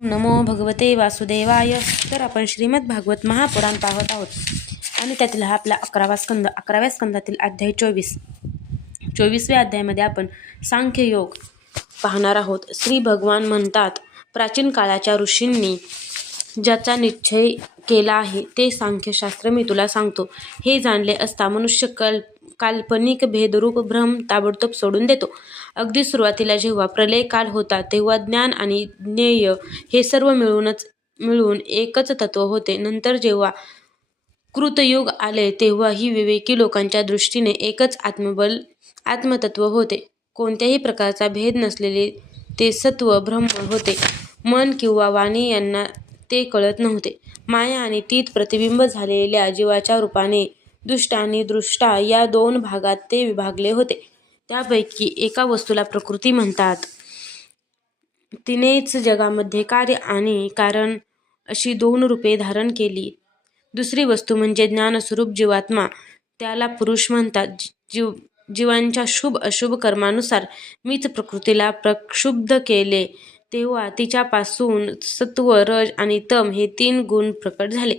नमो भगवते वासुदेवाय. तर आपण श्रीमद भागवत महापुराण पाहत आहोत. आणि त्यातील हा आपला अकरावा स्कंद अकराव्या स्कंदातील अध्याय चोवीस. चोवीसव्या अध्यायामध्ये आपण सांख्ययोग पाहणार आहोत. श्री भगवान म्हणतात प्राचीन काळाच्या ऋषींनी ज्याचा निश्चय केला आहे ते सांख्यशास्त्र मी तुला सांगतो. हे जाणले असता मनुष्य कल काल्पनिक भेदरूप भ्रम ताबडतोब सोडून देतो. अगदी सुरुवातीला जेव्हा प्रलय काल होता तेव्हा ज्ञान आणि ज्ञेय हे सर्व मिळूनच मिळून एकच तत्व होते. नंतर जेव्हा कृतयुग आले तेव्हा ही विवेकी लोकांच्या दृष्टीने एकच आत्मबल आत्मतत्व होते. कोणत्याही प्रकारचा भेद नसलेले ते सत्व ब्रह्म होते. मन किंवा वाणी यांना ते कळत नव्हते. माया आणि तीत प्रतिबिंब झालेल्या जीवाच्या रूपाने दुष्ट आणि दृष्टा या दोन भागात ते विभागले होते. त्यापैकी एका वस्तूला प्रकृती म्हणतात. तिनेच जगामध्ये कार्य आणि कारण अशी दोन रूपे धारण केली. दुसरी वस्तू म्हणजे ज्ञानस्वरूप जीवात्मा. त्याला पुरुष म्हणतात. जीव जीवांच्या शुभ अशुभ कर्मानुसार मीच प्रकृतीला प्रक्षुब्ध केले. तेव्हा तिच्यापासून सत्व रज आणि तम हे तीन गुण प्रकट झाले.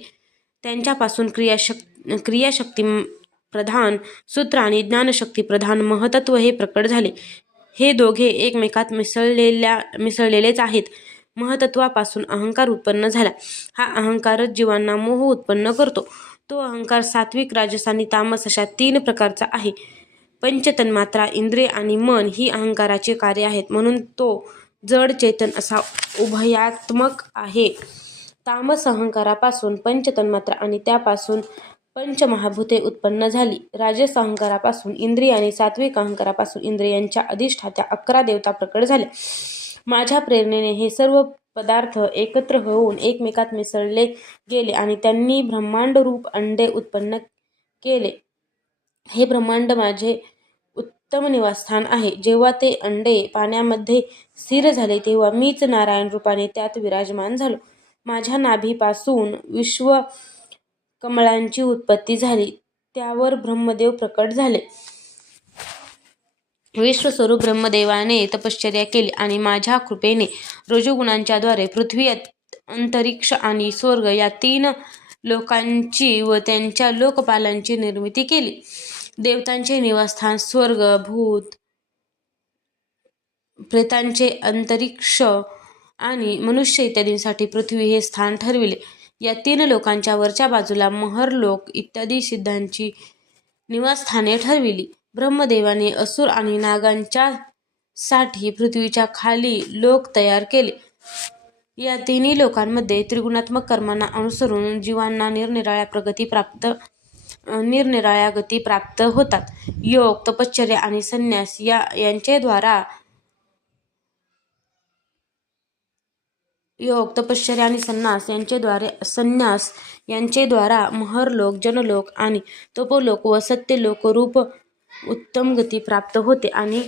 त्यांच्यापासून क्रियाशक्ती क्रियाशक्ती प्रधान सूत्र आणि ज्ञानशक्ती प्रधान महतत्व हे प्रकट झाले. हे दोघे एकमेकात मिसळलेल्या मिसळलेलेच आहेत. महतत्वापासून अहंकार उत्पन्न झाला. हा अहंकारच जीवांना मोह उत्पन्न करतो. तो अहंकार सात्विक राजस आणि तामस अशा तीन प्रकारचा आहे. पंचतन्मात्रा इंद्रिय आणि मन ही अहंकाराचे कार्य आहेत. म्हणून तो जड चेतन असा उभयात्मक आहे. तामस अहंकारापासून पंचतन्मात्रा आणि त्यापासून पंचमहाभूते उत्पन्न झाली. राजस अहंकारापासून इंद्रिय आणि सात्विक अहंकारापासून इंद्रियांच्या अधिष्ठात्या अकरा देवता प्रकट झाल्या. माझ्या प्रेरणेने हे सर्व पदार्थ एकत्र होऊन एकमेकात मिसळले गेले आणि त्यांनी ब्रह्मांड रूप अंडे उत्पन्न केले. हे ब्रह्मांड माझे उत्तम निवासस्थान आहे. जेव्हा ते अंडे पाण्यामध्ये स्थिर झाले तेव्हा मीच नारायण रूपाने त्यात विराजमान झालो. माझ्या नाभीपासून विश्व कमळांची उत्पत्ती झाली. त्यावर ब्रह्मदेव प्रकट झाले. विश्वस्वरूप ब्रह्मदेवाने तपश्चर्या केली आणि माझ्या कृपेने रजोगुणांच्याद्वारे पृथ्वी अंतरिक्ष आणि स्वर्ग या तीन लोकांची व त्यांच्या लोकपालांची निर्मिती केली. देवतांचे निवासस्थान स्वर्ग भूत प्रेतांचे अंतरिक्ष आणि मनुष्य इत्यादींसाठी पृथ्वी हे स्थान ठरविले. या तीन लोकांच्या वरच्या बाजूला महरलोक इत्यादी सिद्धांची निवासस्थाने ठरविली. ब्रह्मदेवाने असुर आणि नागांच्या साठी पृथ्वीच्या खाली लोक तयार केले. या तिन्ही लोकांमध्ये त्रिगुणात्मक कर्मांना अनुसरून जीवांना निरनिराळ्या प्रगती प्राप्त निरनिराळ्या गती प्राप्त होतात. योग तपश्चर्या आणि संन्यास या यांचेद्वारा योग तपश्चर्या आणि संन्यास यांचेद्वारे संन्यास यांचेद्वारा महरलोक जनलोक आणि तपोलोक व सत्यलोक रूप उत्तम गती प्राप्त होते आणि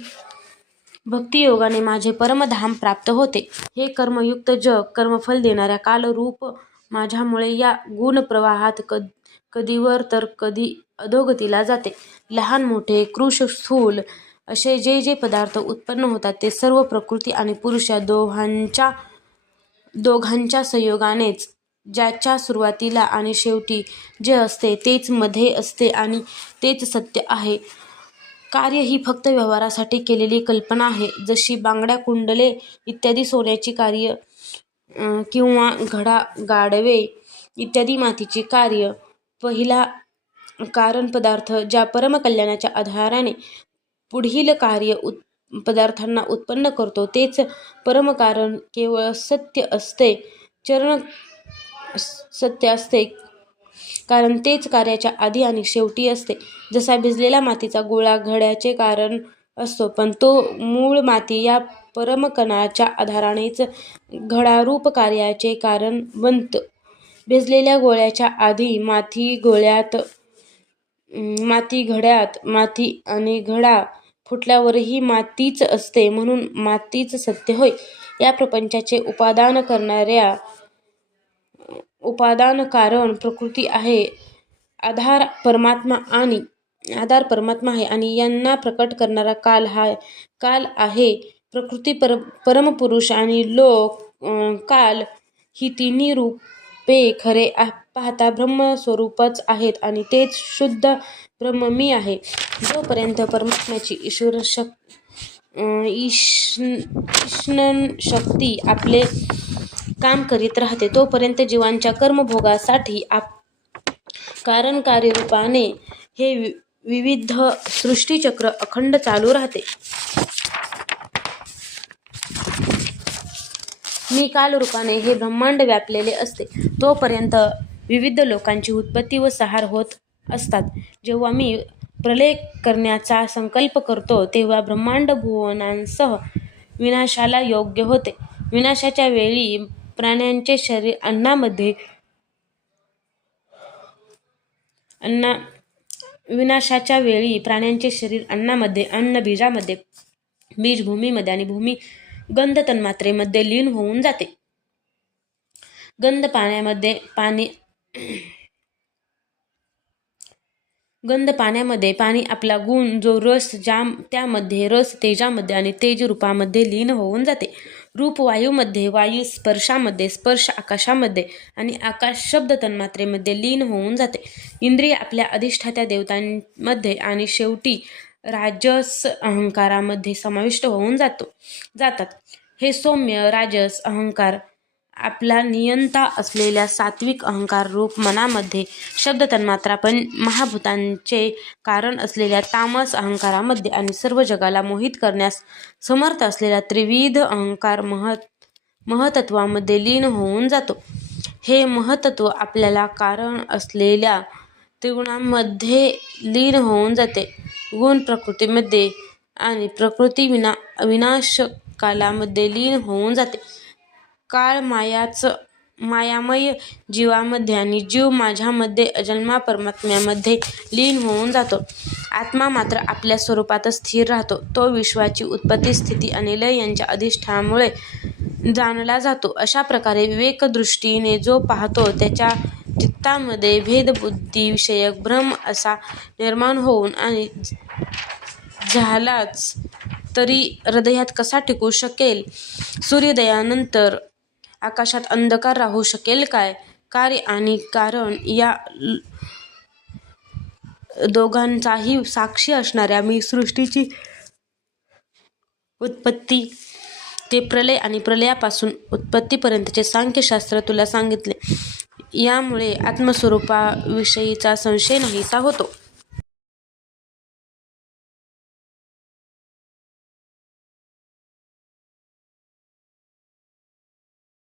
भक्तियोगाने माझे परमधाम प्राप्त होते. हे कर्मयुक्त जग कर्मफल देणाऱ्या कालरूप माझ्यामुळे या गुणप्रवाहात कद कधीवर तर कधी अधोगतीला जाते. लहान मोठे कृश स्थूल असे जे जे पदार्थ उत्पन्न होतात ते सर्व प्रकृती आणि पुरुष या दोघांच्या दोघांच्या संयोगानेच ज्याच्या सुरुवातीला आणि शेवटी जे असते तेच मध्ये असते आणि तेच सत्य आहे. कार्य ही फक्त व्यवहारासाठी केलेली कल्पना आहे. जशी बांगड्या कुंडले इत्यादी सोन्याची कार्य किंवा घडा गाडवे इत्यादी मातीची कार्य पहिला कारण पदार्थ ज्या परमकल्याणाच्या आधाराने पुढील कार्य उत् पदार्थांना उत्पन्न करतो. तेच परमकारण केवळ सत्य असते. चरण सत्य असते. कारण तेच कार्याच्या आधी आणि शेवटी असते. जसा भिजलेला मातीचा गोळा घड्याचे कारण असतो पण तो मूळ माती या परमकणाच्या आधारानेच घडारूप कार्याचे कारण बनतं. भिजलेल्या गोळ्याच्या आधी माती गोळ्यात माती घड्यात माती आणि घडा फुटल्यावरही मातीच असते म्हणून मातीच सत्य होय. या प्रपंचाचे उपादान करणाऱ्या उपादान कारण प्रकृती आहे आधार परमात्मा आणि आधार परमात्मा आहे आणि यांना प्रकट करणारा काल हा काल आहे. प्रकृती पर परमपुरुष आणि लोक काल ही तिन्ही रूपे खरे पाहता ब्रह्मस्वरूपच आहेत आणि तेच शुद्ध ब्रह्म मी आहे. जोपर्यंत परमात्म्याची ईश्वर शक ईश्न शक्ती आपले काम करीत राहते तोपर्यंत जीवांच्या कर्मभोगासाठी आप कारण रूपाने हे वि- विविध सृष्टीचक्र अखंड चालू राहते. मी कालरूपाने हे ब्रह्मांड व्यापलेले असते. तोपर्यंत विविध लोकांची उत्पत्ती व सहार होत असतात. जेव्हा मी प्रलय करण्याचा संकल्प करतो तेव्हा ब्रह्मांड भुवनांसह विनाशाला योग्य होते. विनाशाच्या वेळी प्राण्यांचे शरीर अन्नामध्ये अन्ना विनाशाच्या वेळी प्राण्यांचे शरीर अन्नामध्ये अन्न बीजामध्ये बीज भूमीमध्ये आणि भूमी गंध तन्मात्रेमध्ये लीन होऊन जाते. गंध पाण्यामध्ये पाणी गंध पाण्यामध्ये पाणी आपला गुण जो रस ज्या त्यामध्ये रस तेजामध्ये आणि तेज रूपामध्ये लीन होऊन जाते. रूप वायूमध्ये वायू स्पर्शामध्ये स्पर्श आकाशामध्ये आणि आकाश शब्द तन्मात्रेमध्ये लीन होऊन जाते. इंद्रिय आपल्या अधिष्ठात्या देवतांमध्ये आणि शेवटी राजस अहंकारामध्ये समाविष्ट होऊन जातो जातात. हे सौम्य राजस अहंकार आपला नियंता असलेल्या सात्विक अहंकार रूप मनामध्ये शब्द तन्मात्रा पण महाभूतांचे कारण असलेल्या तामस अहंकारामध्ये आणि सर्व जगाला मोहित करण्यास समर्थ असलेला त्रिविध अहंकार महत महतत्वामध्ये लीन होऊन जातो. हे महतत्व आपल्याला कारण असलेल्या त्रिगुणांमध्ये लीन होऊन जाते. गुण प्रकृतीमध्ये आणि प्रकृती विना विनाशकालामध्ये लीन होऊन जाते. काळ मायाच मायामय जीवामध्ये आणि जीव माझ्यामध्ये अजन्मा परमात्म्यामध्ये लीन होऊन जातो. आत्मा मात्र आपल्या स्वरूपातच स्थिर राहतो. तो विश्वाची उत्पत्ती स्थिती आणि लय यांच्या अधिष्ठानामुळे जाणला जातो. अशा प्रकारे विवेकदृष्टीने जो पाहतो त्याच्या चित्तामध्ये भेदबुद्धीविषयक भ्रम असा निर्माण होऊन आणि झालाच तरी हृदयात कसा टिकू शकेल? सूर्योदयानंतर आकाशात अंधकार राहू शकेल काय? कार्य आणि कारण या ल- दोघांचाही साक्षी असणाऱ्या मी सृष्टीची उत्पत्ती ते प्रलय आणि प्रलयापासून उत्पत्तीपर्यंतचे सांख्यशास्त्र तुला सांगितले. यामुळे आत्मस्वरूपाविषयीचा संशय नाहीसा होतो.